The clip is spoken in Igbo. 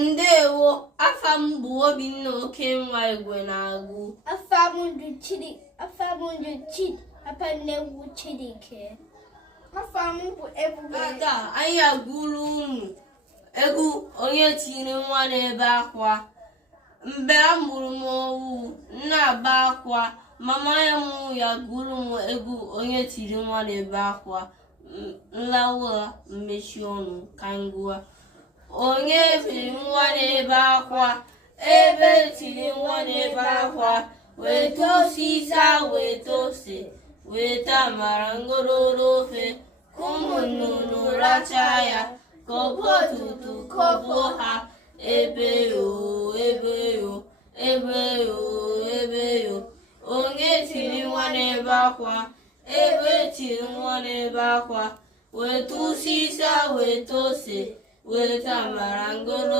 Ndewo, afam bụ Obinna Okenwa Igwe na-agụ. Afam bụ Chidike. Afam bụ Ebube. Taa anyị agụrụ unu egwu onye tiri nwa n'ebe akwa. Mgbe a mụrụ m owu na-aba akwa, mama ya mụ ya gụrụ m egwu onye tiri nwa n'ebe akwa. Nlawa mmechi ọnụ ka ngwa. Onye tiri nwa n'ebe akwa, ebe tiri nwa n'ebe akwa, weta osisa, weta ose, weta amara ngororo ofe, ụmụ nnụnụ racha ya, kọbọ tutu kọbọ ha, ebe yo, ebe yo, ebe yo, ebe yo. Onye tiri nwa n'ebe akwa, ebe tiri nwa n'ebe akwa, weta osisa, weta ose, weta amara ngororo